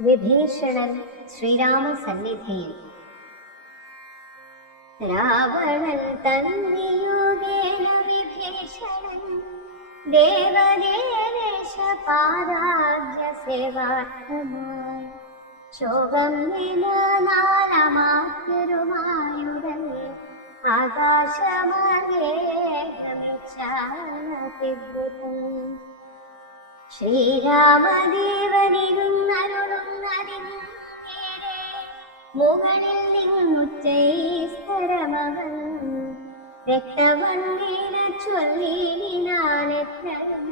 വിഭീഷണൻ ശ്രീരാമസന്നിധിയിൽ. രാവണൻ തന്നിയോഗേന വിഭീഷണൻ ദേവദേവേശ പാദാബ്ജ സേവാർത്ഥമായി ശോകം നിലനാലമാത്യരുമായുടൻ ആകാശമാർഗേ ഗമിച്ചാനതിവൃതം. ശ്രീരാമദേവനിരുന്നരുളുന്നതിന് നേരെ മുകളിൽ നിന്നുച്ചൈസ്തരമവൻ രക്തവണ്ണീന ചൊല്ലിനാനെത്രയും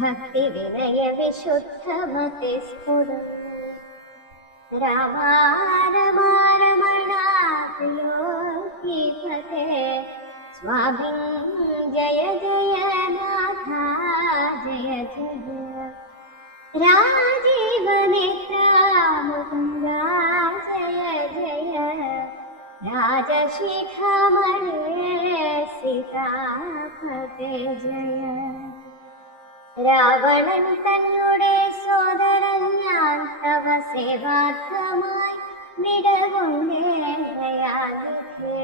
ഭക്തി വിനയ വിശുദ്ധമതി സ്ഫുടം. രമാരമാരമണാപ്രിയോപതേ സ്വാമി ജയ ജയ നാഥ ജയ ജയ. രാജീവനേത്ര മുകുന്ദ ജയ ജയ. രാജശിഖാമണേ സീതാപതേ ജയ. രാവണൻ തന്നുടെ സോദരൻ ഞാൻ തവ സേവാർത്ഥമായി വിടകൊണ്ടേയാലിക്കേ.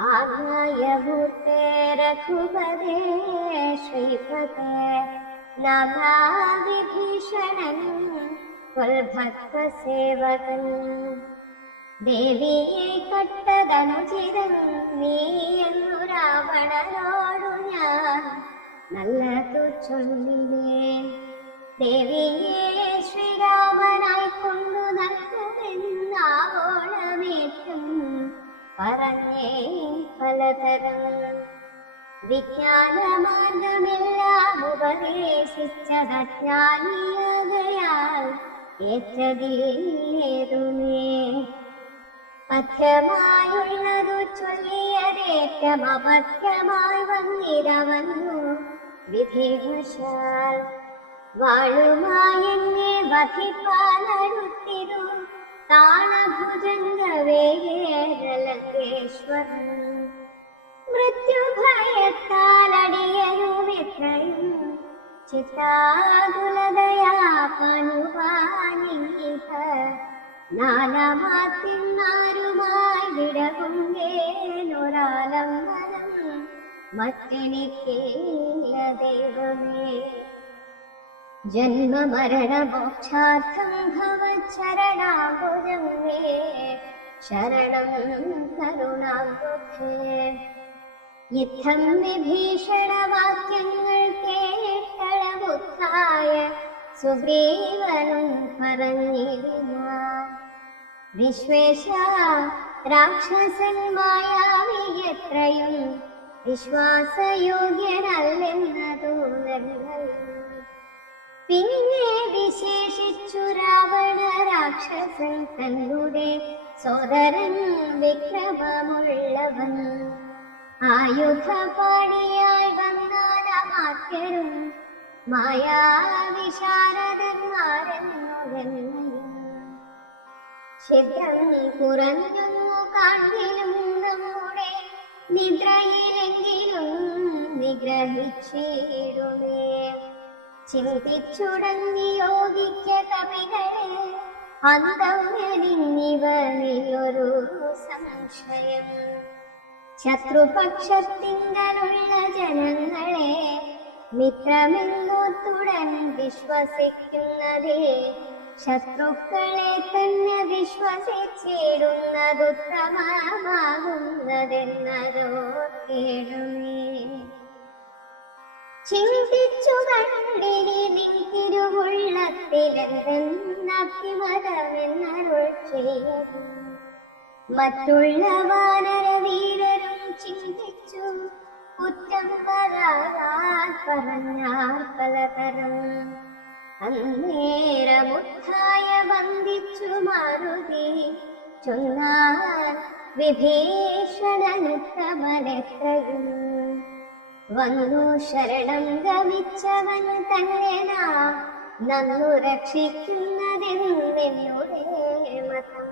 ആജ്ഞായമൂർത്തേ രഘുപതേ ശ്രീപതേ നാഥാ വിഭീഷണൻ കൊൽഭക്തസേവകൻ. ദേവിയെ കട്ടതനുചിതൻ നീ എന്നു രാവണനോടു ഞാൻ നല്ലതു ചൊല്ലിനേൻ. ദേവിയെ ശ്രീരാമനായി കൊണ്ടു നൽകുമെന്നാവോളമേറ്റം പറഞ്ഞേ പലതരം. വിജ്ഞാനമാർഗമെല്ലാം ഉപദേശിച്ചതജ്ഞാനിയാകയാൽ ഏറ്റതിലേതുമേ. പഥ്യമായുള്ളതു ചൊല്ലിയതേറ്റം അപഥ്യമായി വന്നിരവന്നു വിധിവശാൽ. വാളുമായെന്നെ വധിപ്പാനടുത്തിരു താളഭുജംഗവേഗേരലങ്കേശ്വരൻ. മൃത്യുഭയത്താൽ അടിയനുമെത്രയും ചിത്താകുലതയാ പനുവാനിഹ. നാലമാത്തിന്മാരുമായി വിടകുണ്ടേനൊരാലംബരം മറ്റെനിക്കേല ദൈവമേ. ജന്മമരണമോക്ഷാർത്ഥം ഭവച്ചരണാംബുജം മേ ശരണം കരുണാംബുധേ. യുദ്ധം വിഭീഷണവാക്യങ്ങൾ കേട്ടളവുദ്ധായ സുഗ്രീവനും പറഞ്ഞിരുന്നാൻ. വിശ്വേശ രാക്ഷസൻ മായാവിയെത്രയും വിശ്വാസയോഗ്യനല്ലെന്നതു നിർണയം. പിന്നെ വിശേഷിച്ചു രാവണ രാക്ഷസൻ തന്നുടെ സോദരൻ വിക്രമമുള്ളവൻ. ആയുധപാണിയായി വന്നാലമാത്യരും മായാവിശാരദന്മാരെന്നുവെന്നയും. ഛിദ്രം കുറഞ്ഞു കാണിലും നമ്മുടെ നിദ്രയിലെങ്കിലും നിഗ്രഹിച്ചിടുമേ. ചിന്തിച്ചുടൻ നിയോഗിക്ക കവികളെ അന്തം വെളിഞ്ഞിവനിലൊരു സംശയം. ശത്രുപക്ഷത്തിങ്കലുള്ള ജനങ്ങളെ മിത്രമെന്നോത്തുടൻ വിശ്വസിക്കുന്നതേ. ശത്രുക്കളെ തന്നെ വിശ്വസിച്ചിടുന്നതുത്തമമാകുന്നതെന്നതോ കേടുമേ. ചിന്തിച്ചു കണ്ടിനി നിൻ തിരുവുള്ളത്തിലെന്തെന്നഭിമതമെന്നരുൾ ചെയ്യണം. മറ്റുള്ള വാനരവീരരും ചിന്തിച്ചു കുറ്റം വരാൻ പറഞ്ഞാൽ പലതരം. അന്നേരമുദ്ധായ വന്ദിച്ചു മാരുതി ചൊന്നാൻ വിഭീഷണനുത്തമനെത്രയും. വന്നു ശരണം ഗമിച്ചവൻ തന്നെ നാം നന്നു രക്ഷിക്കുന്നതെന്നെന്നുടെ മതം.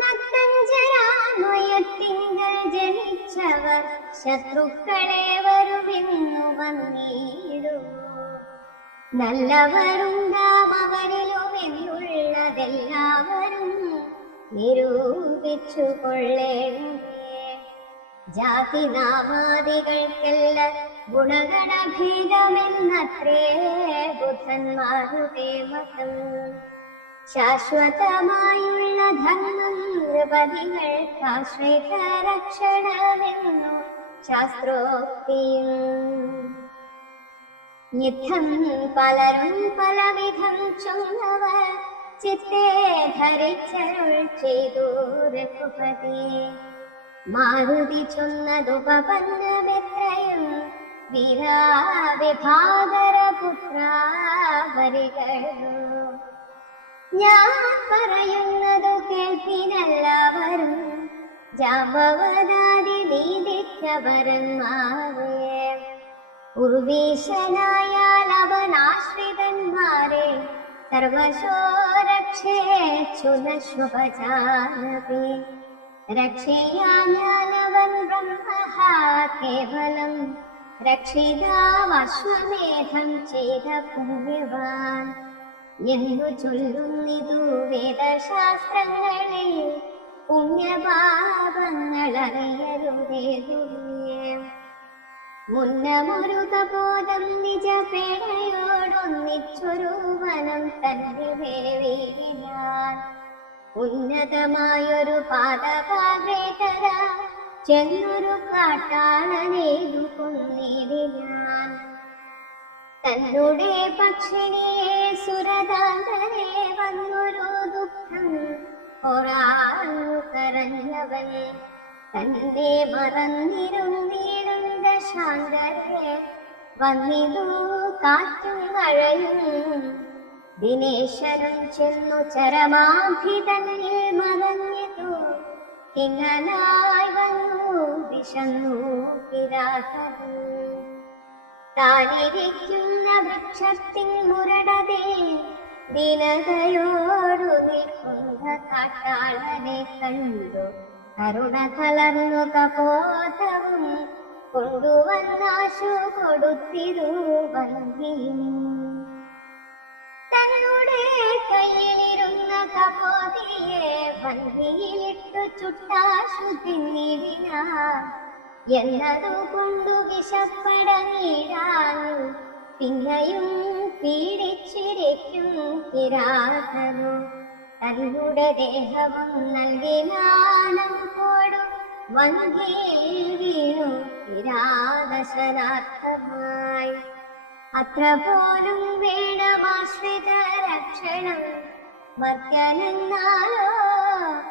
നക്തഞ്ചരാന്വയത്തിങ്കൽ ജനിച്ചവർ ശത്രുക്കളെ വരുമെന്നു വന്നിടുമോ. നല്ലവരുണ്ടാം അവർ നിരൂപിച്ചു കൊള്ളേണമേ. ജാതി നാമാദികൾക്കല്ല ഗുണഗണഭേദമെന്നത്രേ ബുദ്ധന്മാരുടെ മതം. ശാശ്വതമായുള്ള ധർമ്മം നൃപതികൾക്കാശ്രിത രക്ഷണമെന്നു ശാസ്ത്രോക്തിയും. യുദ്ധം പലരും പലവിധം ചൊന്നവർ ചിത്തേ ധരിച്ചരുൾ ചെയ്തു രഘുപതി. മാരുതി ചൊന്നതുപപന്നമെത്രയും വീരാവിഭാഗരപുത്രാവരികളോ. ഞാൻ പറയുന്നതു കേൾപ്പിനെല്ലാവരും ജാമ്പവനാദി നീതിക്കവരന്മാരെ. ഉർവീശനായാൽ അവനാശ്രിതന്മാരെ സർവശോ രക്ഷേച്ചു നശ്വപജാനപി. രക്ഷയാഞ്ഞാലവൻ ബ്രഹ്മഃ കേവലം രക്ഷിതാവശ്വമേധം ചെയ്ത പുണ്യവാൻ എന്നു ചൊല്ലുന്നിതു വേദശാസ്ത്രങ്ങളിൽ. പുണ്യപാപങ്ങളറിയരുതേതുവേ. മുന്നമൊരു തപോധം നിജപേടയോടൊന്നിച്ചൊരു വനം തന്നെ വേറിയിടാൻ. ഉന്നതമായൊരു പാദപാഗ്രേതര ചെന്നൊരു കാട്ടാളനേതു കൊന്നിടിനാൻ. തന്നുടെ പക്ഷിണിയെ സുരതാന്തനെ വന്നൊരു ദുഃഖം ഒരാളു കരഞ്ഞവൻ. തന്റെ മറന്നിരുന്നീടും ദശാന്തരെ വന്നിതു കാറ്റും മഴയും. ദിനേശനും ചെന്നു ചരമാഭി തന്നിൽ മറഞ്ഞിതു. ഇങ്ങനായി വന്നു വിശന്നു കിരാതൻ. താനിരിക്കുന്ന വൃക്ഷത്തിൻ മുരടതേ ദീനതയോടു നിൽക്കുന്ന കാട്ടാളനെ കണ്ടു. കരുണ കലർന്നു കപോധവും കൊണ്ടുവന്നാശു കൊടുത്തിരു വന്ദിയും. തന്നുടെ കയ്യിലിരുന്ന കപോതിയെ വന്ദിയിലിട്ടു ചുട്ടാശു തിന്നിടിനാൻ. എന്നതു കൊണ്ടു വിശപ്പടങ്ങിടാൻ പിന്നെയും പീഡിച്ചിരിക്കും കിരാതനു. തന്നുടെ ദേഹവും നൽകിനാനം പോടും വന്ധ്യയിൽ വീണു കിരാതശനാർത്ഥമായി. അത്ര പോലും വേണമാശ്രിത രക്ഷണം മർത്യനെന്നാലോ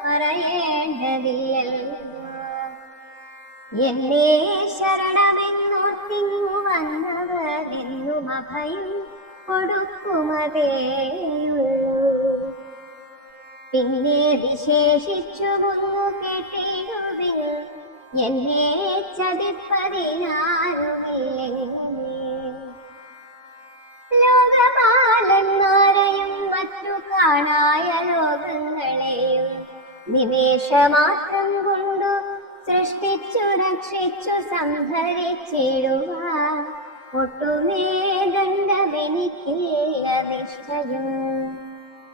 പറയേണ്ടതില്ലല്ലോ. എന്നെ ശരണമെന്നോർത്തിങ്ങു വന്നവരെന്നും അഭയം കൊടുക്കുമതേയുള്ളൂ. പിന്നെ വിശേഷിച്ചു കൊന്നു കേട്ടിടുവിൻ എന്നെ ചതിപ്പതിനാരുമില്ലെങ്കിലേ. ലോകപാലന്മാരെയും മറ്റു കാണായ ലോകങ്ങളെയും നിമേഷമാത്രം കൊണ്ടു സൃഷ്ടിച്ചു രക്ഷിച്ചു സംഹരിച്ചിടുവാൻ ഒട്ടുമേ ദണ്ഡമെനിക്കില്ല നിശ്ചയം.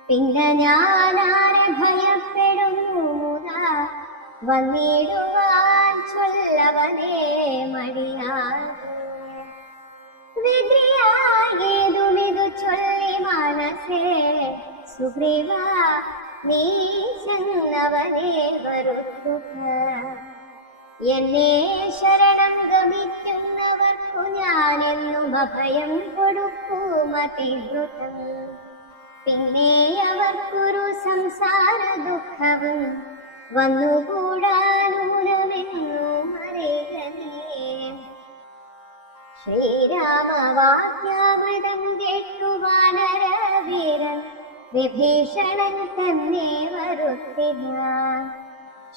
പിന്നെ ഞാനാരെ ഭയപ്പെടുന്നു വന്നിടുവാൻ ചൊല്ലവനേ മടിയാതെ. വിദ്രിയായേതുമിതു ചൊല്ലി മനസ്സേ സുഗ്രീവ നീ ചെന്നവനെ വരുത്തുക. എന്നെ ശരണം ഗമിക്കുന്നവർക്കു ഞാനെന്നും അഭയം കൊടുക്കുമതിദ്രുതം. പിന്നെ അവർക്കൊരു സംസാര ദുഃഖവും വന്നുകൂടാനൂനമെന്നും അറിയണേ. ശ്രീരാമവാക്യാമൃതം കേട്ടു വാനരവീരൻ വിഭീഷണൻ തന്നെ വരുത്തിനാൻ.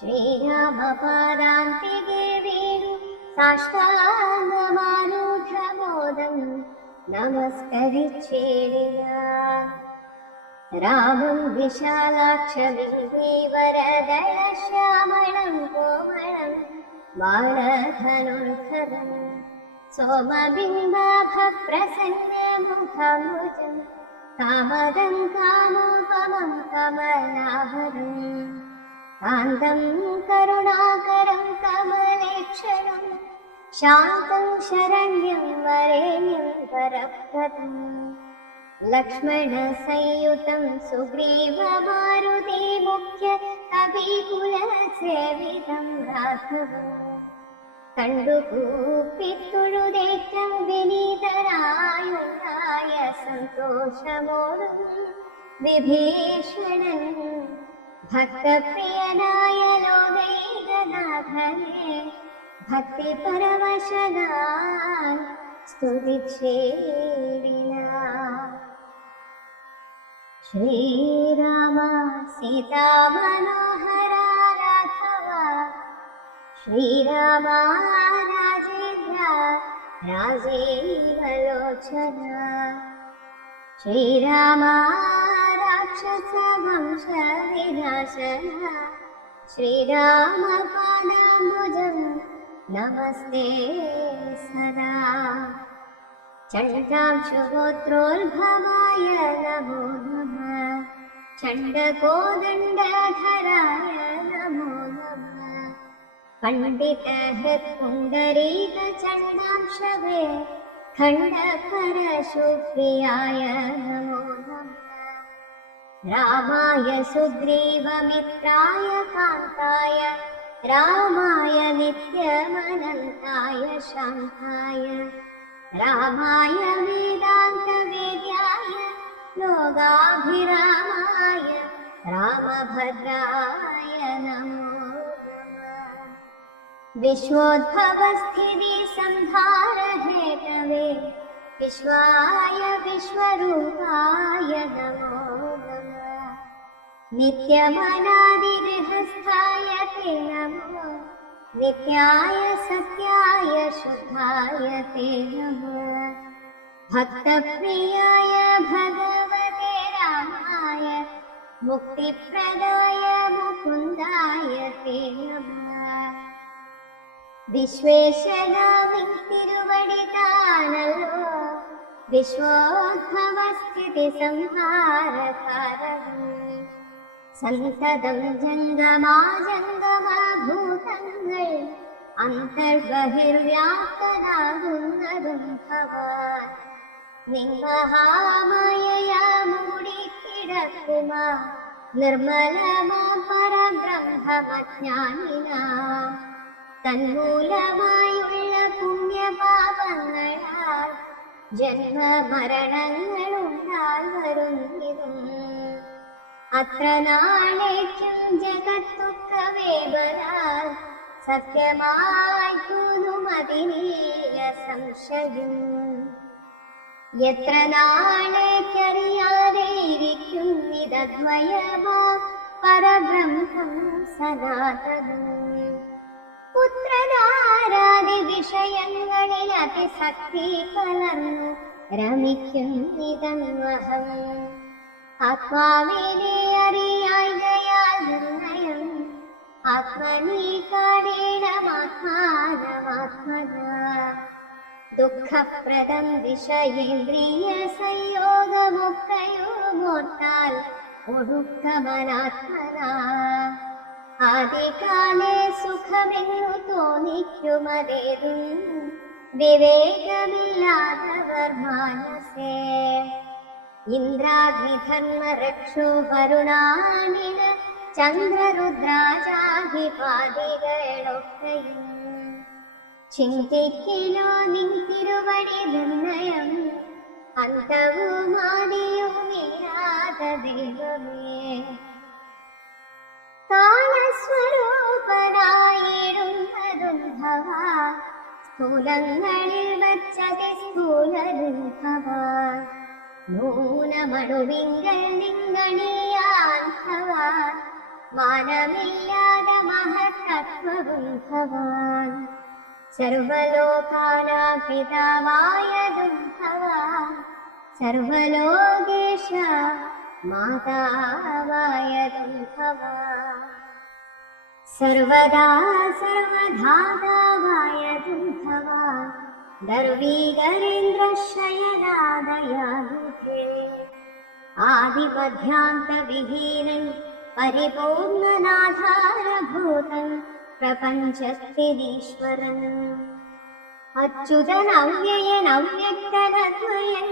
ശ്രീരാമപാദാന്തികെ വീണു സാഷ്ടാംഗമാരൂഢബോധം നമസ്കരിച്ചിടിനാൻ. രാമം വിശാലാക്ഷമിവരദളശ്യാമളം കോമളം ബാണധനുർധരം സോമബിംബാഭപ്രസന്നമുഖമുജം കാമദം കാമോപമം കമലാഹരം. കാന്തം കരുണാകരം കമലേക്ഷണം ശാന്തം ശരണ്യം വരേണ്യം വരപ്രദം ലക്ഷ്മണ സംയുതം സുഗ്രീവമാരുതി മുഖ്യ കവികുല സേവിതം രാഘവം കണ്ടുകൂപ്പിത്തൊഴുതേറ്റം വിനീതരായുണ്ടായ സന്തോഷമോടും വിഭീഷണൻ ഭക്തപ്രിയനായ ലോകൈകനാഥനെ ഭക്തിപരവശനാൻ സ്തുതിച്ചേടിനാൻ. ശ്രീരാമ സീതാമനോഹര രാഘവ ശ്രീരാമ രാജേന്ദ്ര രാജീവലോചന ശ്രീരാമ രാക്ഷസ വംശ വിനാശന ശ്രീരാമ പാദാംബുജം നമസ്തേ സദാ. ചണ്ഡാംശുഗോത്രോത്ഭവായ നമോ നമഃ ചണ്ഡകോദണ്ഡധരായ നമോ നമഃ പണ്ഡിതഹൃത്പുണ്ഡരീക ചണ്ഡാംശവേ ഖണ്ഡപരശുപ്രിയായ നമോ നമഃ രാമായ സുഗ്രീവമിത്രായ കാന്തായ രാമായ നിത്യമനന്തായ ശാന്തായ രാമായ വേദാന്തവേദ്യായ ലോകാഭിരാമായ രാമഭദ്രായ നമോ നമഃ വിശ്വോദ്ഭവസ്ഥിതി സംഹാര ഹേതവേ വിശ്വായ വിശ്വരൂപായ നമോ നമഃ നിത്യമനാദിഗൃഹസ്ഥായ തേ നമോ നിത്യായ സത്യായ ശുദ്ധായ തേ നമഃ ഭക്തപ്രിയായ ഭഗവതേ രാമായ മുക്തിപ്രദായ മുകുന്ദായ തേ നമഃ വിശ്വേശ്വരാമിൻ തിരുവടി താനല്ലോ വിശ്വോദ്ഭവസ്ഥിതി സംഹാരകാരണം സന്തതം ജംഗമാജംഗമഭൂതങ്ങൾ അന്തർബഹിർവ്യാപ്തനാകുന്നതും ഭവാൻ നിൻമഹാമായയാ മൂടിക്കിടക്കുമാ നിർമ്മലമാ പരബ്രഹ്മജ്ഞാനിനാം തന്മൂലമായുള്ള പുണ്യപാപങ്ങളാൽ ജന്മമരണങ്ങളുണ്ടായി വരുന്നതും അത്ര നാളേക്കും ജഗത്തുക്കവേബരാൽ സത്യമായിരുന്നുമതിനീയ സംശയം എത്ര നാളേക്കറിയാതെ ഇരിക്കും ഇതദ്വയമാ പരബ്രഹ്മം സനാതനം പുത്രനാരാദി വിഷയങ്ങളിൽ അതിശക്തി കലർന്നു രമിക്കും ഇതന്വഹം ആത്മാവിനെ അറിയായികയാൽ നിർണയം ആത്മനീ കാരണമാത്മാനമാത്മന ദുഃഖപ്രദം വിഷയേന്ദ്രിയ സംയോഗമൊക്കെയുമോർത്താൽ ഒടുക്കമനാത്മന ആദികാലേ സുഖമെന്നു തോന്നിക്കുമതേതും വിവേകമില്ലാത്തവർ മാനസേ ഇന്ദ്രാഗ്നിധർമ്മരക്ഷോ വരുണാനില ചന്ദ്രരുദ്രാജാധിപാദികളൊക്കെയും ചിന്തിക്കിലോ നിൻ തിരുവടി നിർണയം അന്തവുമാദിയുമില്ലാത ദൈവമേ കാലസ്വരൂപനായിടുന്നതും ഭവ സ്ഥൂലങ്ങളിൽ വച്ചതിസ്ഥൂലരും ഭവ നൂനമണുവിങ്കൽ നിങ്ങണിയാൻ ഭവാൻ മാനമില്ലാത മഹത്തത്വവും ഭവാൻ സർവലോകാനാം പിതാവായതും ഭവാൻ സർവലോകേശ മാതാവായതും ഭവാൻ സർവദാ സർവധാതാവായതും ഭവാൻ ദർവീകരേന്ദ്രശയനാദയാമുഖേ ആദിമധ്യാന്തവിഹീനൻ പരിപൂർണനാധാരഭൂതം പ്രപഞ്ചസ്ഥിതീശ്വരൻ അച്യുതനവ്യയൻ അവ്യക്തനദ്വയൻ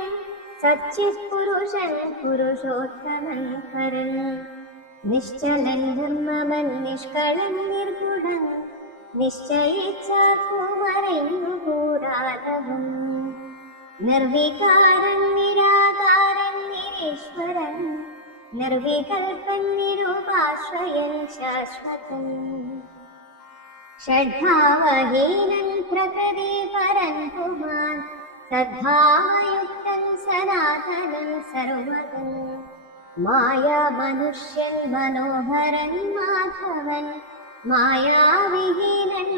സച്ചിത്പുരുഷൻ പുരുഷോത്തമൻ ഹരൻ നിശ്ചലൻ ധർമ്മമൻ നിഷ്കളൻ നിർഗുണൻ നിശ്ചയിച്ചൂമറയുകൂടാതവൻ നിർവികാരൻ നിരാകാരൻ നിരീശ്വരൻ നിർവികൽപ്പൻ നിരുപാശ്രയൻ ശാശ്വതൻ ഷഡ്ഭാവഹീനൻ പ്രകൃതി പരൻ പുമാൻ സദ്ഭാവയുക്തൻ സനാതനൻ സർവതൻ മായാ മനുഷ്യൻ മനോഹരൻ മാധവൻ മായാവിഹീനൻ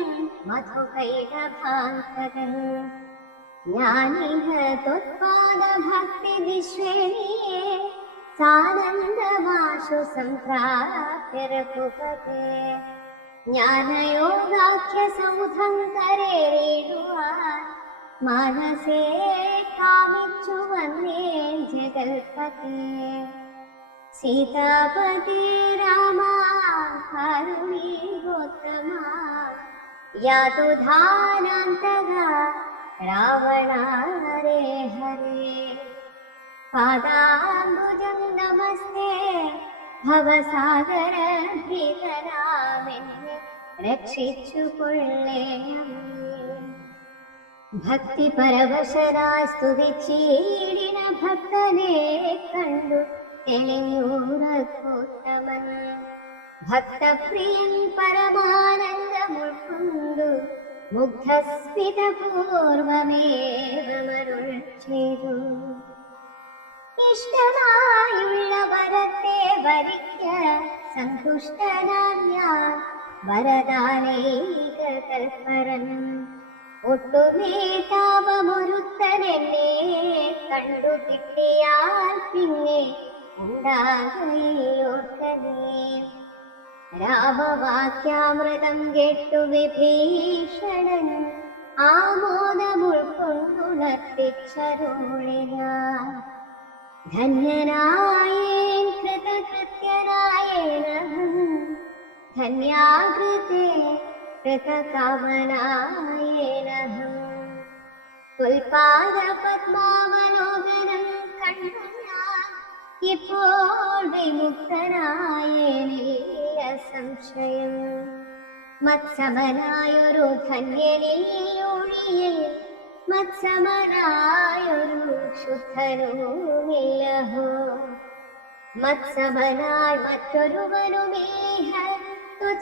മധുകൈടഭാന്തകൻ ജ്ഞാനിഹ ത്വത്പാദ ഭക്തി വിശ്വേനിയേ സാനന്ദമാശു സംപ്രാപ്യ രഘുപതേ ജ്ഞാനയോഗാഖ്യ സൗധം കരേറിടുവാൻ മനസേ കാമിച്ചു വന്നേ ജഗൽപതേ സീതാപതി രാമ കരുണീ ഗോത്തമ യാതുധാനാന്തക രാവണ ഹരേ ഹരേ പാദാംബുജം നമസ്തേ ഭവസാഗര ഭീതരാമെന്നെ രക്ഷിച്ചു കൊള്ളേണമേ ഭക്തി പരവശരായി സ്തുതിച്ചീടിന ഭക്തനെ കണ്ടു തെളിഞ്ഞൂറൂത്തമൻ ഭക്തപ്രിയൻ പരമാനന്ദമുൾക്കൊണ്ടു മുഗ്ധസ്മിതപൂർവമേവമരുൾ ചെയ്തു ഇഷ്ടമായുള്ള വരത്തെ വരിക്ക സന്തുഷ്ടനാം ഞാൻ വരദാനൈക കൽപ്പരൻ ഒട്ടുമേ താപമൊരുത്തനെന്നെ കണ്ടു കിട്ടിയാൽ പിന്നെ ഉണ്ടാകയോർക്കനേ രാമവാക്യാമൃതം കേട്ടു വിഭീഷണൻ ആമോദമുൾക്കൊണ്ടുണർത്തിച്ചരുളിനാൻ ധന്യനായേൻ കൃതകൃത്യനായേനഹം ധന്യാകൃതേ കൃതകാമനായേനഹം തുൽപാദപദ്മാവലോകനം കണ്ടു ഞാൻ ഇപ്പോൾ വിമുക്തനായേനില്ല സംശയം മത്സമനായൊരു ധന്യനിൽ മത്സമനായൊരു ശുദ്ധനുമില്ലഹോ മത്സമനായി മറ്റൊരുവനുമേഹ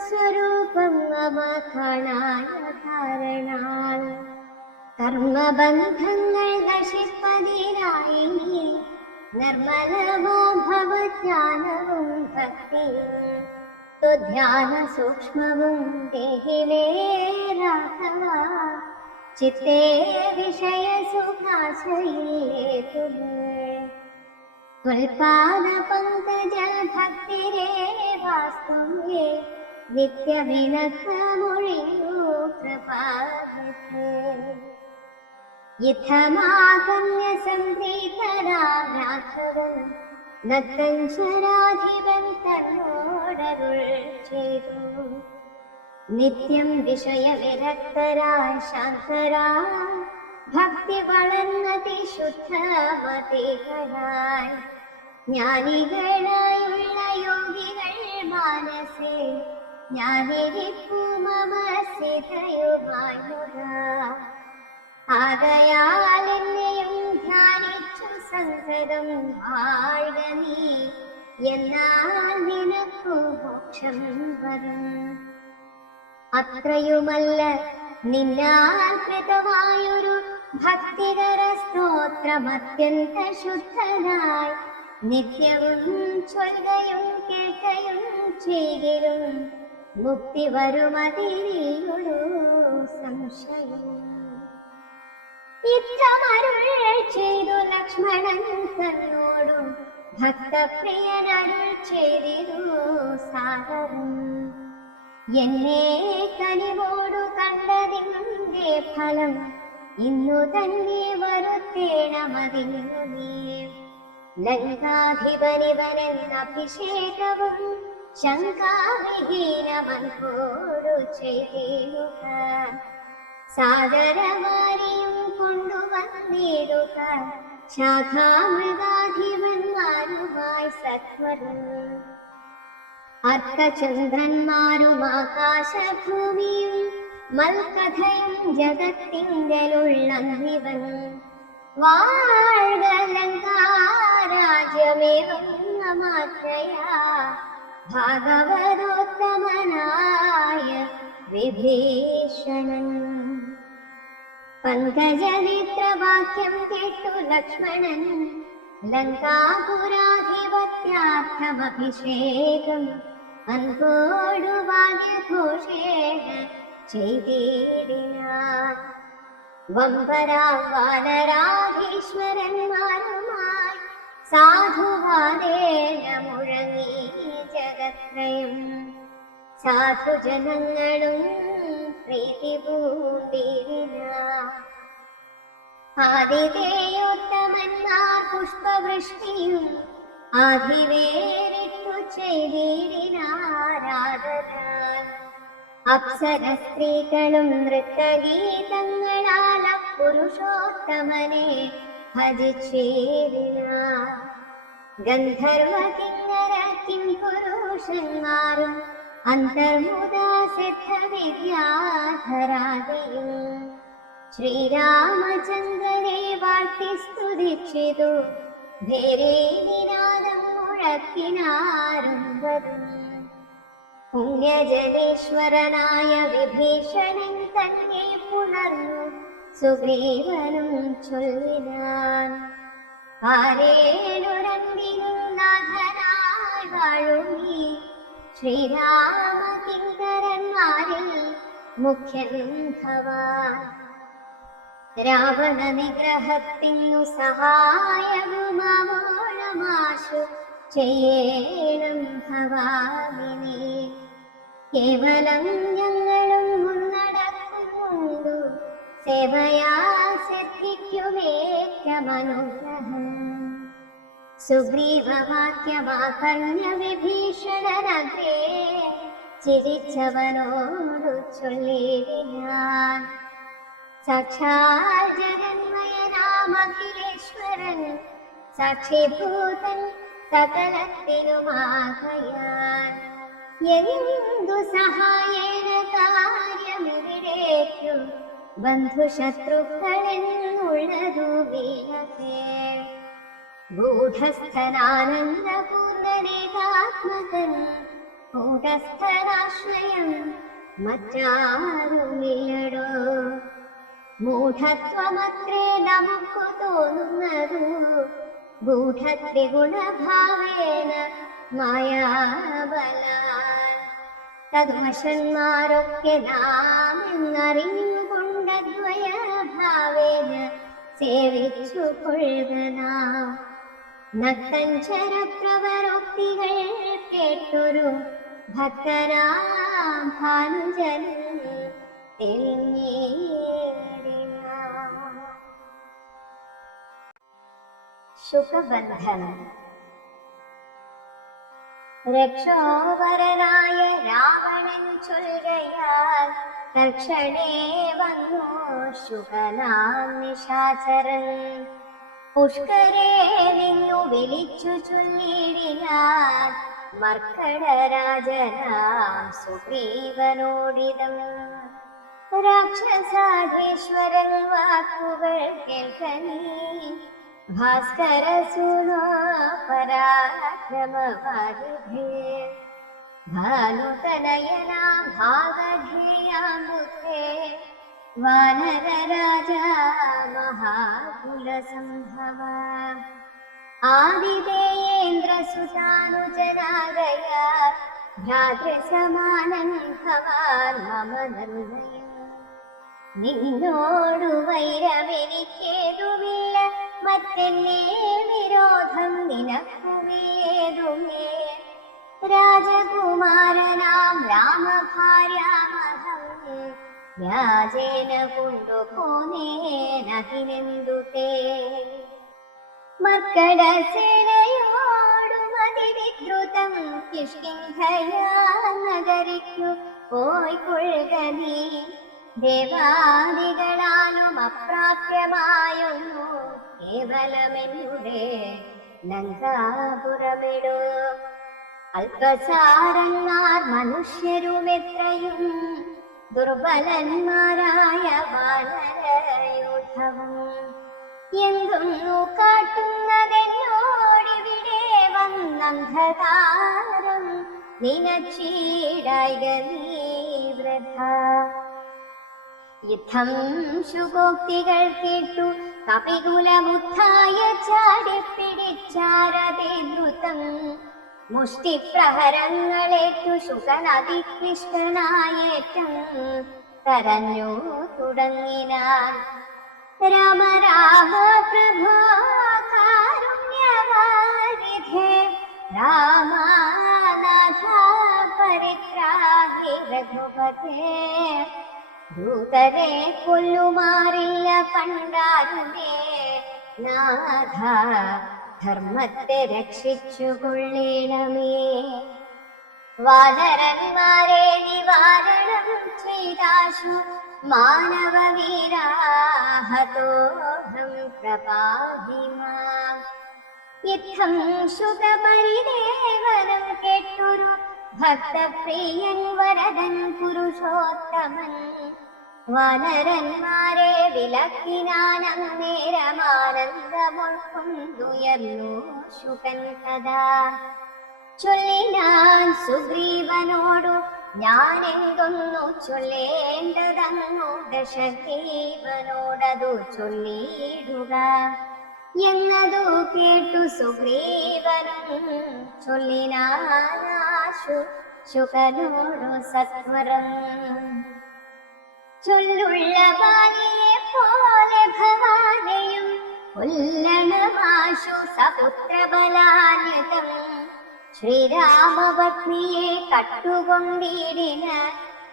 സ്വരൂപം മമ കാണായ കാരണാൽ കർമ്മബന്ധങ്ങൾ നശിപ്പതിനായി നിർമ്മലമോ ഭവജ്ഞാനവും ഭക്തിയും ധ്യാന സൂക്ഷ്മവും ദേഹിമേ രാഘവ ചിത്തേ വിഷയ സുഖാശയിലേ തുൽപാദ പങ്കജൽ ഭക്തിരേ വാസ്തുവേ നിത്യവിനഖമൊഴിയൂ കൃപാഭ്യത്തെ യുദ്ധമാകമ്യ സംപ്രീതനാം രാഘവൻ നക്തഞ്ചരാധിപൻ തന്നോടരുൾ ചെയ്തു നിത്യം വിഷയവിരക്തരായ ശാന്തരായ ഭക്തി വളർന്നതി ശുദ്ധമതികളായി ജ്ഞാനികളായുള്ള യോഗികൾ മാനസേ ജ്ഞാനിരിപ്പു മമ സിതയുമായുക ആകയാൽ എന്നെയും ധ്യാനിച്ചു സംഗതം വാഴ്ക നീ എന്നാൽ നിനക്കു മോക്ഷം വരും അത്രയുമല്ല നിന്നാൽ കൃതമായൊരു ഭക്തികര സ്തോത്രമത്യന്ത ശുദ്ധനായി നിത്യവും ചൊല്ലുകയും കേൾക്കയും ചെയ്തിരും മുക്തി വരുമതിരിയൊരു സംശയം യുദ്ധമരുൾ ചെയ്തു ലക്ഷ്മണൻ തന്നോടും ഭക്തപ്രിയനരുൾ ചെയ്തിരു സാദരം എന്നെ കനിവോടു കണ്ടതിന്റെ ഫലം ഇന്നു തന്നെ വരുത്തേണമതിന്നു നീ ലങ്കാധിപനിവനെന്ന അഭിഷേകവും ശങ്കാവിഹീനമൻപോടു ചെയ്തിടുക. സാദരമാരിയും കൊണ്ടുവന്നിടുക. ശാഖാമൃഗാധിപന്മാരുമായി സത്വരം. അർക്കചന്ദ്രന്മാരും ആകാശഭൂമിയും മൽക്കഥയും ജഗത്തിങ്കലുള്ളന്നിവൻ. വാഴ്ക ലങ്കാരാജ്യമേവന്ന മാത്രയാ ഭാഗവതോത്തമനായ വിഭീഷണൻ. പങ്കജനേത്രവാക്യം കേട്ടു ലക്ഷ്മണൻ ലങ്കാപുരാധിപത്യാർത്ഥമഭിഷേകം അൻപോടു വാദ്യഘോഷേണ ചെയ്തിടിനാൻ. വമ്പരാം വാനരാധീശ്വരന്മാരുമായി സാധുവാദേന മുഴങ്ങി ജഗത്രയം. സാധുജനങ്ങളും പ്രീതി പൂണ്ടിനാൻ. ആതിഥേയോത്തമന്മാർ പുഷ്പവൃഷ്ടിയും ആധിവേറിട്ടു ചെയ്തിടിനാരാധനാൻ. അപ്സര സ്ത്രീകളും നൃത്തഗീതങ്ങളാൽ പുരുഷോത്തമനെ ഭജിച്ചേരിനാൻ. ഗന്ധർവ കിന്നര കിംപുരുഷന്മാരും അന്തർമുദാ സിദ്ധവിദ്യാധരാദിയും ശ്രീരാമചന്ദ്രനെ വാഴ്ത്തി സ്തുതിച്ചിതു ഭേരീനിനാദം മുഴക്കിനാരംഭരും. പുണ്യജനീശ്വരനായ വിഭീഷണൻ തന്നെ പുണർന്നു സുഗ്രീവനും ചൊല്ലിനാൻ. ആരേഴുരണ്ടിനും നാഥനായി വാഴുമീ ശ്രീരാമകിങ്കരന്മാരിൽ മുഖ്യൻ ഭവാൻ. രാവണ നിഗ്രഹത്തിനു സഹായവുമാവോളമാശു ചെയ്യേണം ഭവാനിനെ. കേവലം ഞങ്ങളും മുന്നടക്കുന്നുണ്ടു സേവയാ സിദ്ധിക്കുമേറ്റമനുഗ്രഹം. സുഗ്രീവവാക്യമാകർണ്യ വിഭീഷണനഗ്രേ ചിരിച്ചവനോടു ചൊല്ലിടിനാൻ. സാക്ഷാൽ ജഗന്മയനാമഖിലേശ്വരൻ സാക്ഷിഭൂതൻ സകലത്തിനുമാകയാൽ. എന്തു സഹായേന കാര്യമിവിടേക്കു ബന്ധുശത്രുക്കളെന്നുള്ളതു വീണതേ. ഗൂഢസ്ഥനാനന്ദപൂർണ്ണനേകാത്മകൻ കൂടസ്ഥനാശ്രയം മറ്റാരുമില്ലടോ. മൂഢത്വമത്രേ നമുക്കു തോന്നുന്നതു ഗൂഢത്രിഗുണഭാവേന മായാബലാൽ. തദ്വശന്മാരൊക്കെ നാം എന്നറിഞ്ഞുകൊണ്ടദ്വയഭാവേന സേവിച്ചു കൊള്ളുക നാം. നക്തഞ്ചരപ്രവരോക്തികൾ കേട്ടൊരു ഭക്തനാം ഭാനുജൻ തെളിഞ്ഞേടിനാൻ. ശുകബന്ധനം. രക്ഷോവരനായ രാവണൻ ചൊൽകയാൽ തൽക്ഷണേ വന്നു ശുകനാം നിശാചരൻ. പുഷ്കരേ നിന്നു വിളിച്ചു ചൊല്ലിടിനാൻ മർക്കടരാജനാം സുഗ്രീവനോടിതം. രാക്ഷസാധീശ്വരൻ വാക്കുകൾ കേൾക്കനീ ഭാസ്കരസൂനോ പരാക്രമവാരിധേ. ഭാനുതനയനാം ഭാഗധേയാം ബുദ്ധേ വാനരരാജാ മഹാകുലസംഭവ. ആദിതേയേന്ദ്രസുതാനുജനാകയാ ഭ്രാതൃസമാനൻ ഭവാൻ മമ നിർണയം. നിന്നോടു വൈരമെനിക്കേതുമില്ല, മറ്റെന്നെ വിരോധം നിനക്കുമേതുമേ. രാജകുമാരനാം രാമഭാര്യാമഹം വ്യാജേന കൊണ്ടുപോനേനതിനെന്തുതേ. മർക്കടസേനയോടുമതിവിദ്രുതം കിഷ്കിന്ധയാനഗരിക്കു പോയിക്കൊള്ളുക നീ. ദേവാദികളാലും അപ്രാപ്യമായൊന്നു കേവലമെന്നുടെ ലങ്കാപുരമിടു. അല്പസാരന്മാർ മനുഷ്യരുമെത്രയും ദുർബലന്മാരായ വാനരയൂഥവും എന്തൊന്നു കാട്ടുന്നതെന്നോടിവിടെ വന്നന്ധകാരം നിനച്ചീടായിക നീ വൃഥ. യുദ്ധം ശുഭോക്തികൾ കേട്ടു കപികുലമുദ്ധായ ചാടിപ്പിടിച്ചാരതേ ദ്രുതം. മുഷ്ടിപ്രഹരങ്ങളേറ്റു ശുകനതിക്ലിഷ്ടനായേറ്റം കരഞ്ഞു തുടങ്ങിനാൻ. രാമ രാമ പ്രഭോ കാരുണ്യവാരിധേ രാമനാഥ പരിത്രാഹി രഘുപതേ. ദൂതരെ കൊല്ലുമാറില്ല പണ്ടാരുമേ നാഥ, ധർമ്മത്തെ രക്ഷിച്ചു കൊള്ളണമേ. വാനരന്മാരെ നിവാരണം ചെയ്താശു മാനവവീരാഹതോഹം പ്രപാഹി മാം. യുദ്ധം ശുകപരിദേവനം കേട്ടൊരു ഭക്തപ്രിയൻ വരദൻ പുരുഷോത്തമൻ വാനരന്മാരെ വിലക്കിനാനന്നേരമാനന്ദമുൾക്കൊണ്ടുയർന്നു ശുകൻ കഥാ. ചൊല്ലിനാൻ സുഗ്രീവനോടു ഞാൻ എന്തൊന്നു ചൊല്ലേണ്ടതന്നു ദശഗ്രീവനോടതു ചൊല്ലിയിടുക എന്നതു കേട്ടു സുഗ്രീവനും ചൊല്ലിനാശു ശുകനോടു സത്വരം. ചൊല്ലുള്ള ബാലിയെ പോലെ ഭവാനെയും കൊല്ലണമാശു സപുത്രബലാന്യതം. ശ്രീരാമപത്നിയെ കട്ടുകൊണ്ടിടിന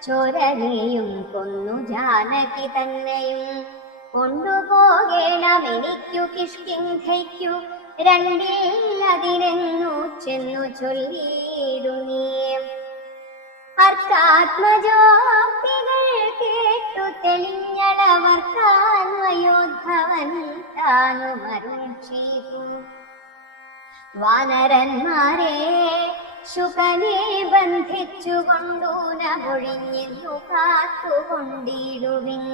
ചോരനെയും കൊന്നു ജാനകി തന്നെയും കൊണ്ടുപോകേണമെനിക്കു കിഷ്കിന്ധയ്ക്കു രണ്ടില്ലതിനെന്നു ചെന്നു ചൊല്ലിയിടുന്നീ. അർത്ഥാത്മജോക്തികൾ കേട്ടു തെളിഞ്ഞളവർക്കാന്വയോദ്ധവൻ താനുമരുൾ ചെയ്തു. വാനരന്മാരെ ശുകനെ ബന്ധിച്ചുകൊണ്ടൂന പൊഴിഞ്ഞെന്നു കാത്തുകൊണ്ടിടുവിൻ.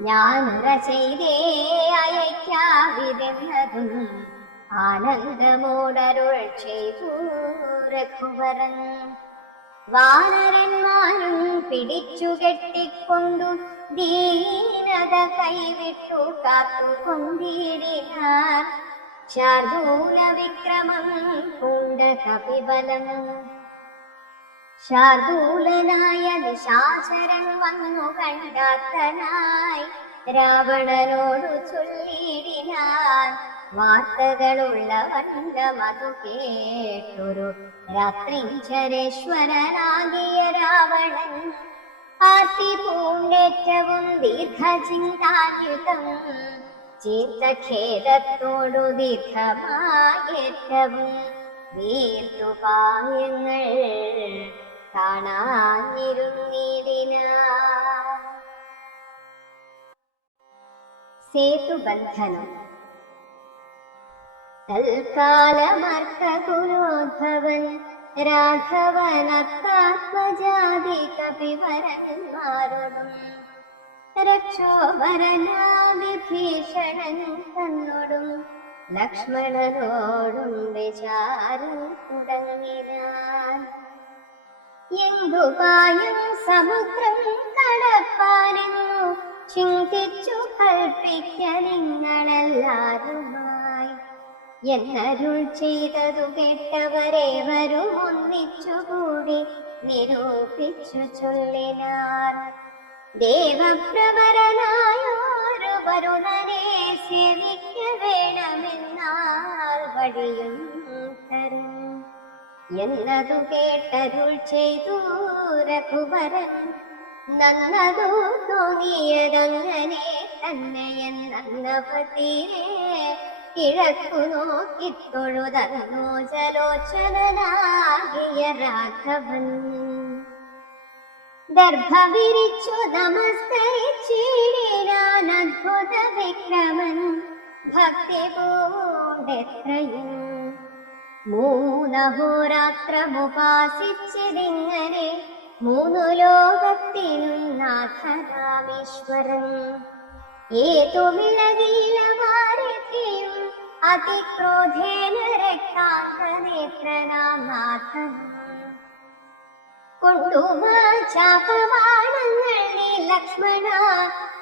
ഞാനുറ ചെയ്തേ അയക്കാവിതെന്നതും ആനന്ദമോടരുൾ ചെയ്തു രഘുവരൻ. വാനരന്മാരും പിടിച്ചു കെട്ടിക്കൊണ്ടു ദീനത കൈവിട്ടു കാത്തുകൊണ്ടിടിനാർ. ശാർദൂല വിക്രമം പൂണ്ട കപിബലം. ശാർദൂലനായ നിശാചരൻ വന്നു കണ്ടാത്തനായി രാവണനോടു ചൊല്ലിയിടിനാൻ. വാർത്തകളുള്ള വല്ലമതു കേട്ടൊരു രാത്രിഞ്ചരേശ്വരനാകിയ രാവണൻ ആർത്തി പൂണ്ടേറ്റവും ദീർഘചിന്തായുതം ചീത്തഖേദത്തോടു ദീർഘമായേറ്റവും വീർത്തുപായങ്ങൾ കാണാനിരുന്നിടിനാൻ. സേതുബന്ധനം. തൽക്കാലമർക്കകുലോദ്ഭവൻ രാഘവനർത്ഥാത്മജാതി കപിവരന്മാരോടും രക്ഷോഭരനാവിഭീഷണൻ തന്നോടും ലക്ഷ്മണനോടും വിചാരം തുടങ്ങിനാൻ. എന്തുപായും സമുദ്രം കടപ്പാനെന്നു ചിന്തിച്ചു കൽപ്പിക്ക നിങ്ങളെല്ലാരുമായി എന്നരുൾ ചെയ്തതു കേട്ടവരേവരും ഒന്നിച്ചുകൂടി നിരൂപിച്ചു ചൊല്ലിനാർ. ദേവപ്രവരനായൊരു വരുണനെ സേവിക്ക വേണമെന്നാൽ വഴിയും തരും എന്നതു കേട്ടരുൾ ചെയ്തു രഘുവരൻ. നന്നതു തോന്നിയതങ്ങനെ തന്നെയെന്നവതീരെ കിഴക്കു നോക്കി തൊഴുതന്നു ജലോചനാകിയ രാഘവൻ. ദർഭവിരിച്ചു നമസ്കരിച്ചിടാൻ അദ്ഭുത വിക്രമൻ ഭക്തി പൂണ്ടെത്രയും. മൂന്നഹോരാത്രമുപാസിച്ചിടിങ്ങനെ മൂന്നു ലോകത്തിനും നാഥരാമീശ്വരൻ. ഏതുമിളകില വാരത്തെയും അതിക്രോധേന രക്താന്തനേത്രനാം നാഥൻ. കൊണ്ടുവാചാപവാണങ്ങൾ നീ ലക്ഷ്മണ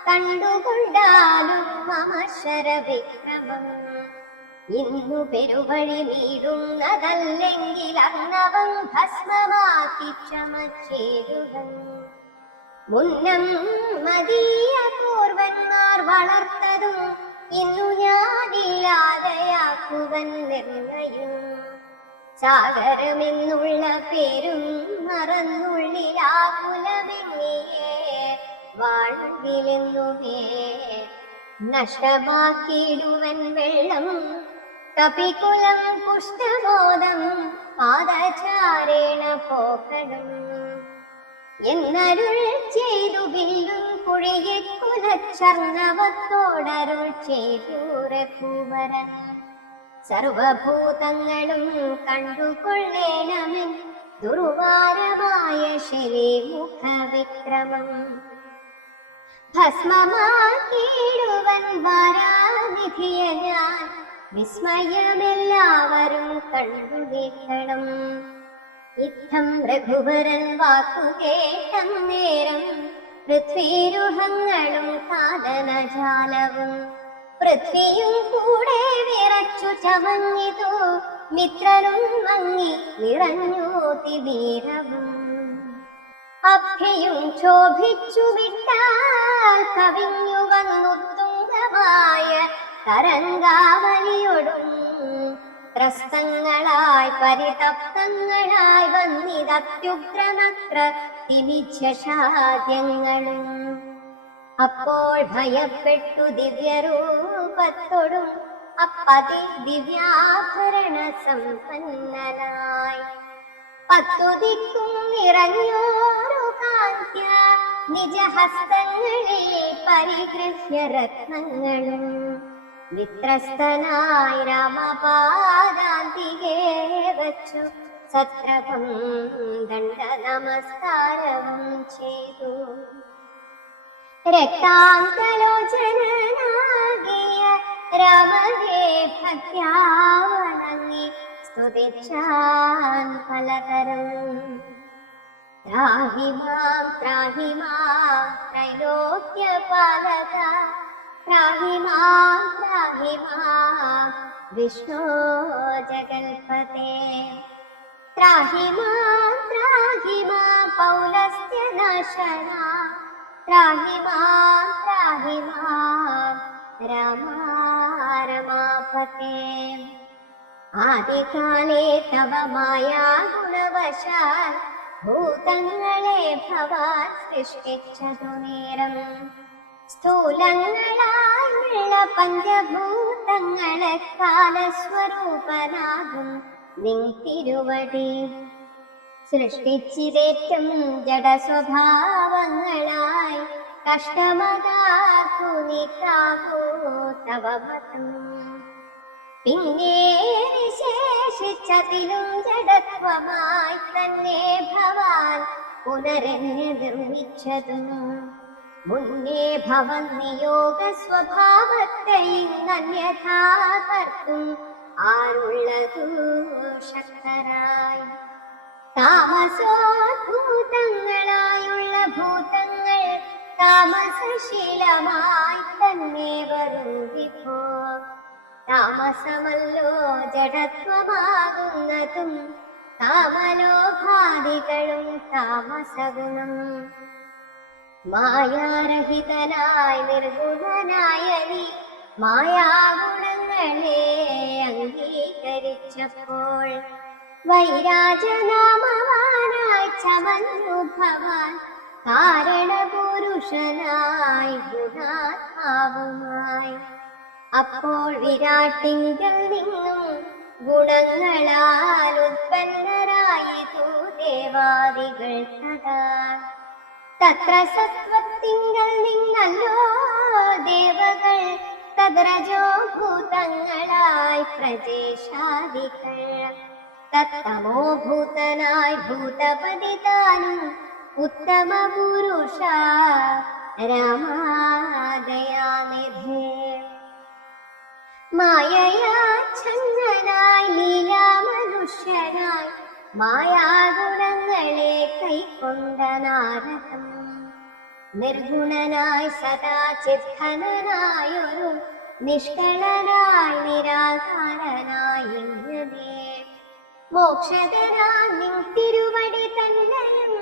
കണ്ടുകൊണ്ടാലും മമ ശരവിക്രമം. ഇന്നു പെരുവഴി വീടുന്നതല്ലെങ്കിൽ അർണവം ഭസ്മമാക്കി ചമച്ചേരുവൻ. മുന്നം മദീയ പൂർവന്മാർ വളർത്തതും ഇന്നു ഞാനില്ലാതെയാക്കുവൻ നിർണയും. സാഗരമെന്നുള്ള പേരും മറന്നുള്ളിലാകുലമെന്നിയേ വാഴ്വിലെന്നുമേ നഷ്ടമാക്കിയിടുവൻ വെള്ളം. കപികുലം കുഷ്ഠബോധം പാദചാരേണ പോക്കണം എന്നരുൾ ചെയ്തു വില്ലും കുഴിയെ കുലച്ചർണവത്തോടരുൾ ചെയ്തു രഘുവരൻ. സർവഭൂതങ്ങളും കണ്ടുകൊള്ളേണമെൻ ദുർവാരമായ ശരീമുഖവിക്രമം. ഭസ്മമാക്കിയിടുവൻ വാരാനിധിയ ഞാൻ വിസ്മയമെല്ലാവരും കണ്ടു നിൽക്കണം. ഇത്തം രഘുവരൻ വാക്കുകേട്ടം നേരം പൃഥ്വീരുഹങ്ങളും കാനനജാലവും പൃഥ്വിയും കൂടെ വിറച്ചു ചമഞ്ഞിതു. മിത്രനും മങ്ങി നിറഞ്ഞു തിവീരവും. അഭ്യയും ക്ഷോഭിച്ചു വിട്ടാൽ കവിഞ്ഞു വന്നു തുങ്കമായ തരംഗാവലിയൊടും. ത്രസ്തങ്ങളായി പരിതപ്തങ്ങളായി വന്നിതത്യുഗ്രനത്ര തിമിച്ഛാദ്യങ്ങളും. അപ്പോൾ ഭയപ്പെട്ടു ദിവ്യരൂപത്തോടും അപ്പതി ദിവ്യാഭരണ സമ്പന്നനായി. പത്തു ദിക്കും നിറഞ്ഞോരു കാന്ത്യ നിജഹസ്തങ്ങളിൽ പരിഗൃഹ്യ രത്നങ്ങളും. വിത്രസ്തനായി രാമപാദാന്തികേ വച്ചു സത്രഭം ദണ്ഡ നമസ്കാരവും ചെയ്തു. രക്താന്തലോചനാകിയ രാമനെ ഭക്യാവണങ്ങി സ്തുതിച്ചാൻ പലതരം. ത്രാഹി മാം ത്രൈലോക്യപാലക ത്രാഹി മാം വിഷ്ണോ ജഗൽപതേ. ത്രാഹി മാം പൗലസ്ത്യനാശന ത്രാഹി മാം രാമാ രമാപതേ. ആദികാലേ തവ മായാ ഗുണവശാൽ ഭൂതങ്ങളെ ഭവാൻ സൃഷ്ടിച്ചതു നേരം. സ്ഥൂലങ്ങളായുള്ള പഞ്ചഭൂതങ്ങളെ കാലസ്വരൂപനാകും നിൻ തിരുവടി. സൃഷ്ടിച്ചിരേറ്റം ജഡസ്വഭാവങ്ങളായി കഷ്ടമതാക്കു നീക്കാകൂ തവ മതം. പിന്നെ വിശേഷിച്ചതിലും ജഡത്വമായി തന്നെ ഭവാൻ പുനരെന്നെ നിർമ്മിച്ചതും. മുന്നേ ഭവൻ നിയോഗ സ്വഭാവത്തെ ഇന്നന്യഥാ കർത്തും ആരുള്ളതു ശക്തരായി. താമസോദ്ഭൂതങ്ങളായുള്ള ഭൂതങ്ങൾ താമസശീലമായി തന്നെ വരും വിഭോ. താമസമല്ലോ ജഡത്വമാകുന്നതും കാമലോഭാദികളും താമസഗുണം. മായാരഹിതനായി നിർഗുണനായ നീ മായാഗുണങ്ങളെ അംഗീകരിച്ചപ്പോൾ വൈരാജനാമവാനായി ചമഞ്ഞു ഭവാൻ കാരണപുരുഷനായി ഗുണാത്മാവുമായി. അപ്പോൾ വിരാട്ടിങ്കൽ നിന്നും ഗുണങ്ങളാൽ ഉത്പന്നരായിതു ദേവാദികൾ തഥാ. തത്ര സത്വത്തിങ്കൽ നിന്നല്ലോ ദേവകൾ തദ്രജോ ഭൂതങ്ങളായി പ്രജേശാദികൾ. തത്തമോ ഭൂതനായി ഭൂതപതി താനും ഉത്തമ പുരുഷ രാമാദയാനിധേ. മായയാച്ഛന്നനായി ലീലാമനുഷ്യനായി മായാഗുണങ്ങളെ കൈക്കൊണ്ട നാരദം. നിർഗുണനായി സദാ ചിത്ഘനനായൊരു നിഷ്കളനായി നിരാകാരനായി ഇങ്ങനെ മോക്ഷകനാം നിൻ തിരുവടി തന്നെയും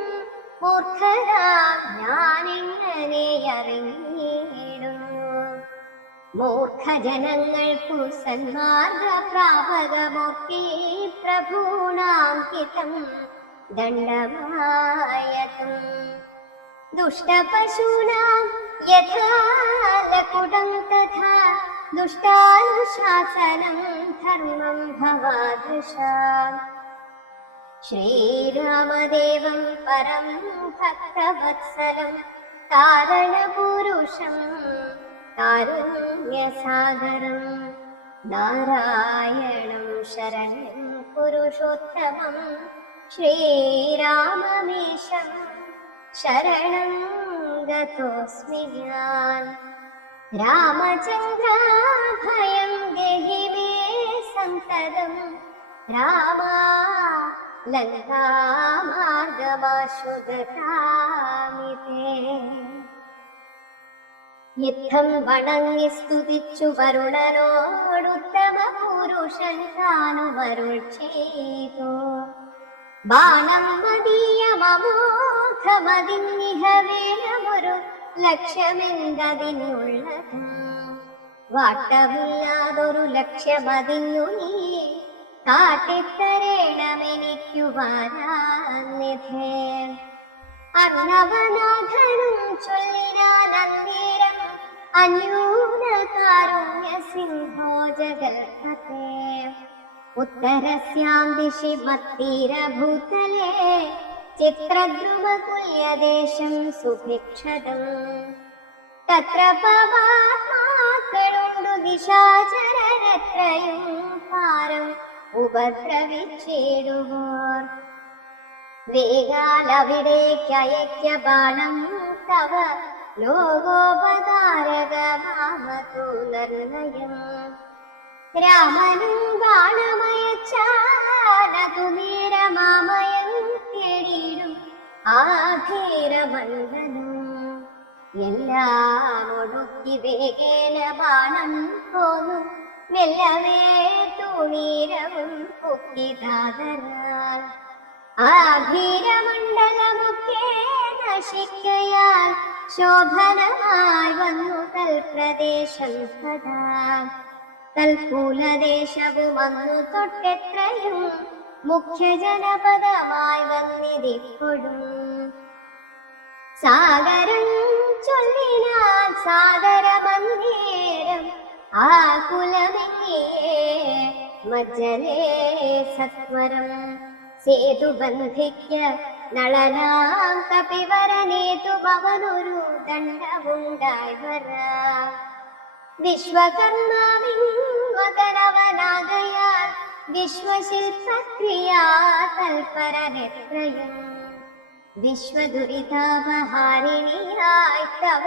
മൂർഖരാം ഞാനെങ്ങനെ അറിഞ്ഞിടുന്നു. മൂർഖജനങ്ങൾക്കു സന്മാർഗ പ്രാപകമൊക്കെ പ്രഭൂണാം ഹിതം ദണ്ഡമായതും. ദുഷ്ടപശൂനാം യഥാ ലകുടം തഥാ ദുഷ്ടാനുശാസനം ധർമ്മം ഭവാദൃശാം. ശ്രീരാമദേവം പരം ഭക്തവത്സലം കാരണപുരുഷം കാരുണ്യസാഗരം നാരായണം ശരണം പുരുഷോത്തമം ശ്രീരാമമീശം ശരണം ഗതോസ്മി ഞാൻ. രാമചന്ദ്രാഭയം ദേഹി മേ സന്തതം രാമ ലങ്കാമാർഗമാശുഗതാമിതേ. യുദ്ധം വണങ്ങി സ്തുതിച്ചു വരുണനോടുത്തമ പുരുഷൻ താനുമരുൾ ചെയ്തു. ബാണം മതീയമോഘമതിന്നിഹ വേണമൊരു ലക്ഷ്യമെന്തതിനുള്ളതും. വാട്ടമില്ലാതൊരു ലക്ഷ്യമതിന്നു നീ കാട്ടിത്തരേണമെനിക്കു വാരാനിധേ. അർണവനാഥനും ചൊല്ലിനാൻ അന്നേരം അന്യൂന കാരുണ്യ സിംഹോ ജഗൽപതേ. ഉത്തരസ്യാം ദിശി മത്തീരഭൂതലേ ചിത്രദ്രുമകുല്യദേശം സുഭിക്ഷതം. തത്ര പവാത്മാക്കളുണ്ടു ദിശാചരരത്രയും പാരം ഉപദ്രവിച്ചിടുവോർ. വേഗാലവിടേക്കയക്യ ബാണം തവ ലോകോപകാരകമാമതു നിർണയം. രാമനും ബാണമയച്ചാലതു നേരമാമയം തേടിയിടും ആധീരമണ്ഡലം. എല്ലാം ഒടുക്കി വേഗേന ബാണം പോന്നു മെല്ലവേ തുണീരവും പൊക്കിതാതരാൽ. ആധീരമണ്ഡലമൊക്കെ നശിക്കയാൽ ശോഭനമായി വന്നു തൽപ്രദേശം സദാ. തൽകൂലദേശവും അന്നു തൊട്ടെത്രയും മുഖ്യജനപദമായി വന്നിതിപ്പോഴും. സാഗരം ചൊല്ലിനാൻ സാഗരമന്നേരം ആകുലമെങ്ങിയേ മജ്ജലേ സത്വരം. സേതുബന്ധിക്ക നളനാം കപിവരനേതു ഭവനൊരു ദണ്ഡമുണ്ടായി വരാ. വിശ്വകർമാവിൻവതനവനാകയാൽ വിശ്വശില്പക്രിയാ തൽപരനെത്രയും. വിശ്വദുരിതാപഹാരിണിയായി തവ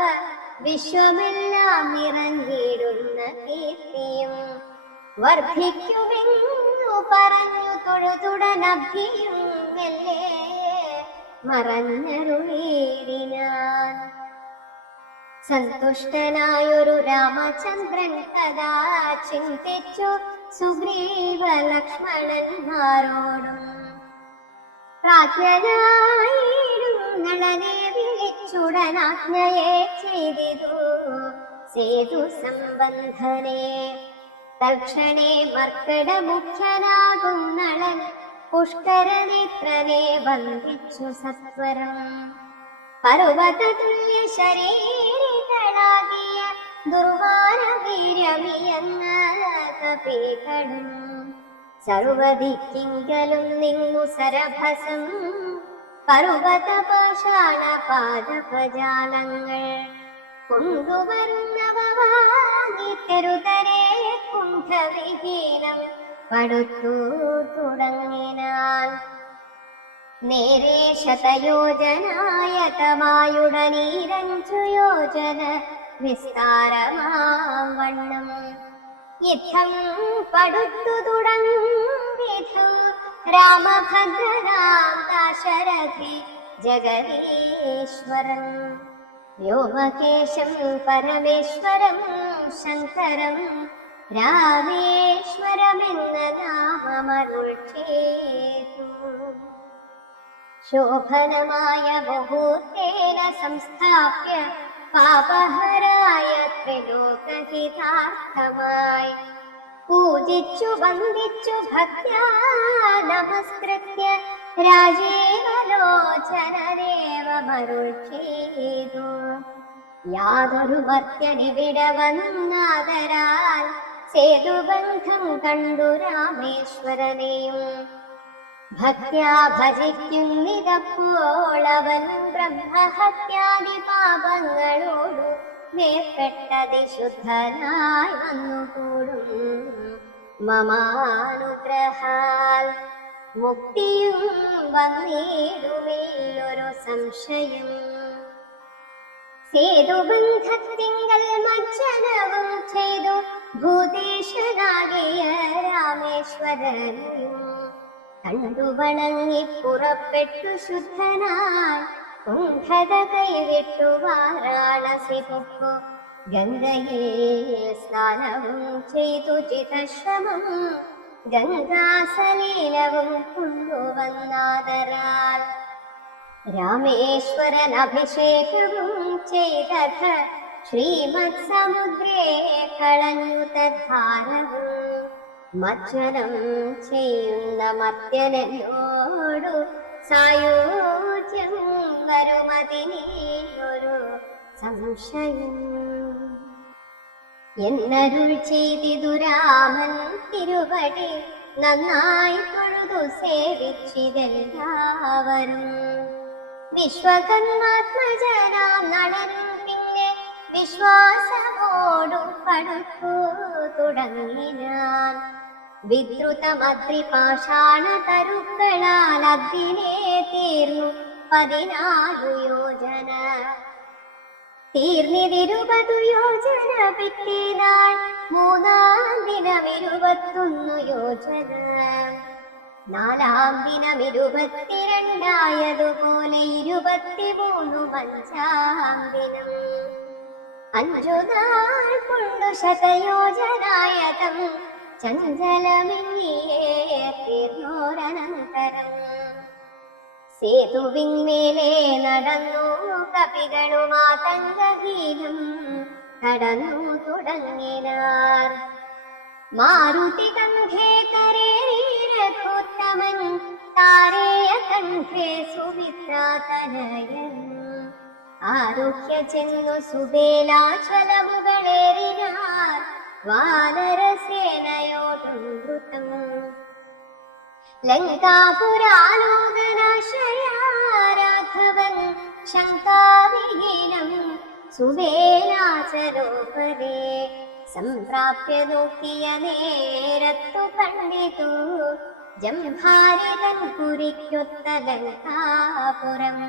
വിശ്വമെല്ലാം നിറഞ്ഞിടുന്ന കീർത്തിയും. വർദ്ധിക്കുമെന്നു പറഞ്ഞു തൊഴുതുടനഭിയും മെല്ലെ മറഞ്ഞരുളീടിനാൻ. സന്തുഷ്ടനായൊരു രാമചന്ദ്രൻ കഥാ ചിന്തിച്ചു സുഗ്രീവ ലക്ഷ്മണന്മാരോടും. പ്രാജ്ഞനായിടും നളനെ വിളിച്ചുടനാജ്ഞയെ ചെയ്തിതു സേതു സംബന്ധനെ. തൽക്ഷണേ മർക്കട മുഖ്യനാകും നളൻ പുഷ്കരനേത്രനെ വന്ദിച്ചു സത്വരം. പർവ്വതതുല്യ ശരീരികളാകിയ ദുർവാര വീര്യമിയെന്ന കപികളും സർവദിക്കിങ്കലും നിന്നു സരഭസം പർവ്വത പാഷാണ പാദപജാലങ്ങൾ കൊണ്ടുവരുന്നവ വാങ്ങി തെരുതരെ കുണ്ഠവിഹീനം പടുത്തു തുടങ്ങിനാൻ. നേരെ ശതയോജനായതമായുടനീരഞ്ചു യോജന വിസ്താരമാം വണ്ണം യുദ്ധം പടുത്തു തുടങ്ങിതു രാമഭദ്രനാം ദാശരഥി ജഗദീശ്വരൻ. വ്യോമകേശം പരമേശ്വരം ശങ്കരം രാമേശ്വരമെന്ന നാമമരുൾ ചെയ്തു. ശോഭനമായ മുഹൂർത്തേന സംസ്ഥാപ്യ പാപഹരായ ത്രിലോകഹിതാർത്ഥമായി പൂജിച്ചു വന്ദിച്ചു ഭക്ത്യാ നമസ്കൃത്യ രാജീവലോചനരേവമരുൾ ചെയ്തു. യാതൊരു മർത്യനിവിടെ വന്നാദരാൽ സേതുബന്ധം കണ്ടു രാമേശ്വരനെയും ഭക്ത്യാ ഭജിക്കുന്നിതപ്പോൾ അവൻ ബ്രഹ്മഹത്യാദി പാപങ്ങളോടു മേൽപ്പെട്ടതിശുദ്ധനായി വന്നുകൂടും. മമാനുഗ്രഹാൽ മുക്തിയും വന്നിടുമില്ലൊരു സംശയം. സേതുബന്ധത്തിങ്കൽ മജ്ജനവും ചെയ്തു ഭൂതേശ്വരാകിയ രാമേശ്വരനെയും കണ്ടു വണങ്ങി പുറപ്പെട്ടു ശുദ്ധനായി കുണ്ഠത കൈവിട്ടു വാരാണസി പൊക്കു ഗംഗയിൽ സ്നാനവും ചെയ്തു ചിതശ്രമം ഗംഗാസലീലവും കൊണ്ടുവന്നാദരാൽ രാമേശ്വരൻ അഭിഷേകവും ചെയ്തഥ ശ്രീമത് സമുദ്രേ കളഞ്ഞു തദ്ധാരവും. മജ്ജനം ചെയ്യുന്ന മർത്യനോടു സായോജ്യം വരുമതിനൊരു സംശയം. എന്നരുൾ ചെയ്തിതു രാമൻ തിരുവടി നന്നായി തൊഴുതു സേവിച്ചിതെല്ലാവരും. വിശ്വകർമാത്മജനാം നടനും പിന്നെ വിശ്വാസമോടു പടുത്തു തുടങ്ങിനാൻ. വിദ്രുതമദ്രിപാഷാണ തരുക്കളാൽ അതിനെ തീർന്നു 14 യോജന. തീർന്നിത് 20 യോജന പിറ്റേനാൾ മൂന്നാം ദിനം 21 യോജന. നാലാം ദിനം 22 23 അഞ്ചാം ദിനം. 5 നാൾ കൊണ്ടു ശതയോജനായതം ചഞ്ചലമിങ്ങിയേ തീർന്നോരനന്തരം. സേതുവിന്മേലെ നടന്നു കപികളുമാതങ്കഹീനം കടന്നു തുടങ്ങിനാർ. മാരുതി കണ്ഠേ കരേരഘോത്തമൻ താരേയ കണ്ഠേ സുമിത്രാതനയൻ. ആരുഹ്യ ചെന്നു സുബേലാചലമുകളേറിനാർ വാനരസേനയോടും ദ്രുതം. ലങ്കാപുരാലോകനാശയാ രാഘവൻ ശങ്കാവിഹീനം സുബേലാചലോപരേ സംപ്രാപ്യ നോക്കിയ നേരത്തു കണ്ടിതു ജംഭാരിതൻ പുരിക്കൊത്ത ലങ്കാപുരം.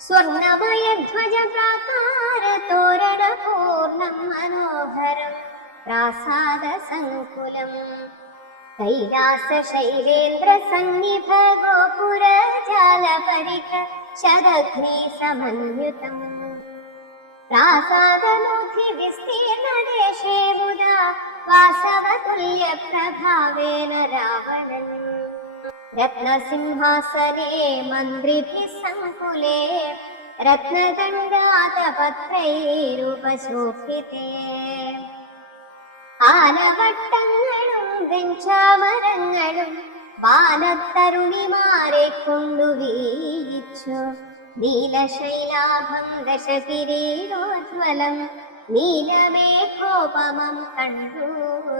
സ്വർണമയധ്വജ പ്രാകാര തോരണ പൂർണ്ണം മനോഹരം പ്രാസാദ സങ്കുലം. കൈലാസ ശൈലേന്ദ്ര സന്നിഭ ഗോപുര ജാലപരിക ശതഘ്നി സമന്വിതം. പ്രാസാദമൂർത്തി വിസ്തീർണ ദേശേ മുദാ വാസവതുല്യ പ്രഭാവേന രാവണൻ. രത്നസിംഹാസനേ മന്ത്രിഭിः സങ്കുലേ രത്നദണ്ഡാതപത്രൈരുപശോഭിതേ. ആലവട്ടങ്ങളും വെഞ്ചാമരങ്ങളും വാനത്തരുണിമാരെ കൊണ്ടു വീയിച്ചു. നീലശൈലാഭം ദശകിരീടോജ്വലം നീലമേഘോപമം കണ്ടു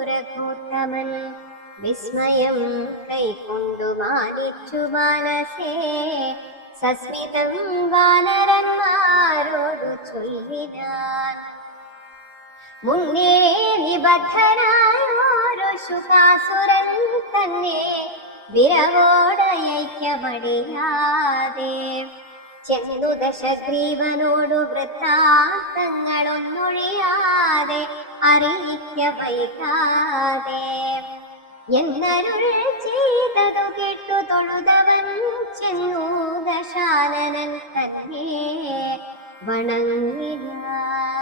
രഘോത്തമൻ. വിസ്മയം കൈക്കൊണ്ടു മാനിച്ചു മനസേ സസ്മിതം വാനരന്മാരോടു ചൊല്ലിനാൻ. മുന്നേ നിബദ്ധനായൊരു ശുകാസുരൻ തന്നെ വിരവോടയയ്ക്കമടിയാതെ ചെന്നു ദശഗ്രീവനോടു വൃത്താന്തങ്ങളൊന്നൊഴിയാതെ അറിയിക്ക വൈകാതെ എന്നരുൾ ചെയ്തതു കേട്ടു തൊഴുതവൻ ചെന്നു ദശാനനൻ തന്നെ വണങ്ങിനാൻ.